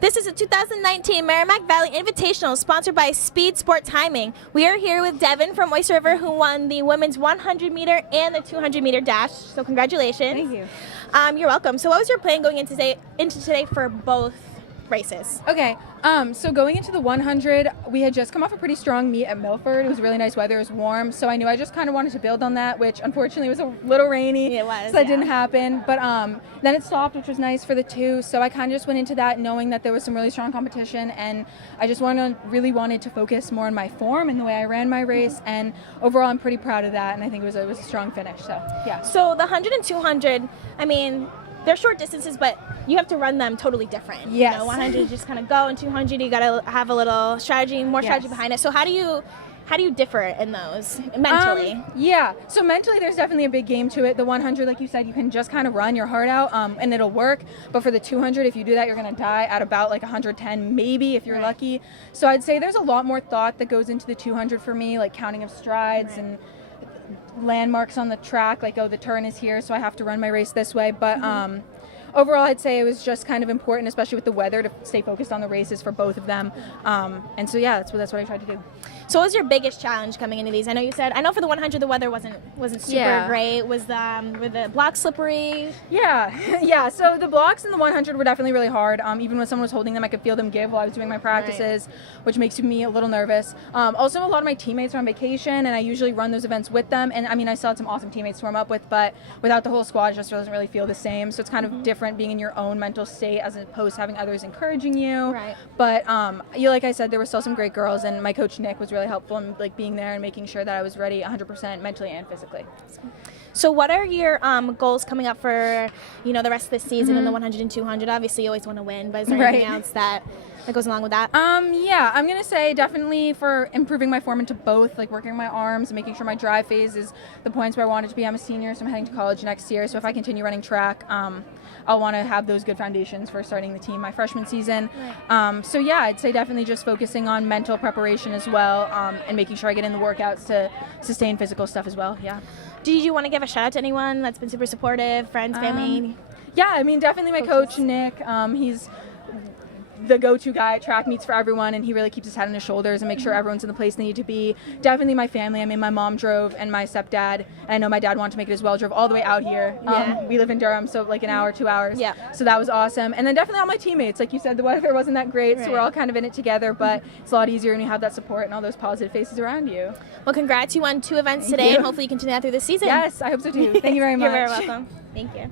This is a 2019 Merrimack Valley Invitational sponsored by Speed Sport Timing. We are here with Devan from Oyster River, who won the women's 100-meter and the 200-meter dash. So congratulations. Thank you. You're welcome. So what was your plan going into today for both races? Okay, so going into the 100, we had just come off a pretty strong meet at Milford. It was really nice weather, it was warm, so I knew I just kind of wanted to build on that, which unfortunately was a little rainy. It was, so that didn't happen. But then it stopped, which was nice for the 2, so I kind of just went into that knowing that there was some really strong competition, and I just really wanted to focus more on my form and the way I ran my race, and overall I'm pretty proud of that, and I think it was a strong finish, so yeah. So the 100 and 200, I mean, they're short distances, but you have to run them totally different. Yes. You know, 100 you just kind of go, and 200 you got to have a little strategy, more strategy behind it. So how do you differ in those mentally? Yeah, so mentally there's definitely a big game to it. The 100, like you said, you can just kind of run your heart out and it'll work. But for the 200, if you do that, you're going to die at about like 110 maybe if you're lucky. So I'd say there's a lot more thought that goes into the 200 for me, like counting of strides and landmarks on the track, like, oh, the turn is here, so I have to run my race this way. But overall, I'd say it was just kind of important, especially with the weather, to stay focused on the races for both of them. And so, yeah, that's what I tried to do. So what was your biggest challenge coming into these? I know for the 100 the weather wasn't super great. Were the blocks slippery? Yeah. So the blocks in the 100 were definitely really hard. Even when someone was holding them, I could feel them give while I was doing my practices, which makes me a little nervous. Also, a lot of my teammates are on vacation, and I usually run those events with them. And I mean, I still had some awesome teammates to warm up with, but without the whole squad, it just doesn't really feel the same. So it's kind of different being in your own mental state as opposed to having others encouraging you. Right. But like I said, there were still some great girls, and my coach Nick was really helpful in like being there and making sure that I was ready 100% mentally and physically. So what are your goals coming up for the rest of the season in the 100 and 200? Obviously, you always want to win, but is there anything else that goes along with that? Yeah, I'm gonna say definitely for improving my form into both, like working my arms, making sure my drive phase is the points where I want it to be. I'm a senior, so I'm heading to college next year. So if I continue running track, I'll want to have those good foundations for starting the team my freshman season. So yeah, I'd say definitely just focusing on mental preparation as well, and making sure I get in the workouts to sustain physical stuff as well. Yeah. Did you want to give a shout out to anyone that's been super supportive, friends, family? Yeah, I mean, definitely my coach, Nick. He's the go-to guy at track meets for everyone, and he really keeps his head on his shoulders and makes sure everyone's in the place they need to be. Definitely my family. I mean, my mom drove, and my stepdad, and I know my dad wanted to make it as well, drove all the way out here. We live in Durham, so like an hour, 2 hours. Yeah. So that was awesome. And then definitely all my teammates. Like you said, the weather wasn't that great, so we're all kind of in it together, but it's a lot easier when you have that support and all those positive faces around you. Well, congrats. You won 2 events today, and hopefully you continue that through the season. Yes, I hope so too. Thank you very much. You're very welcome. Thank you.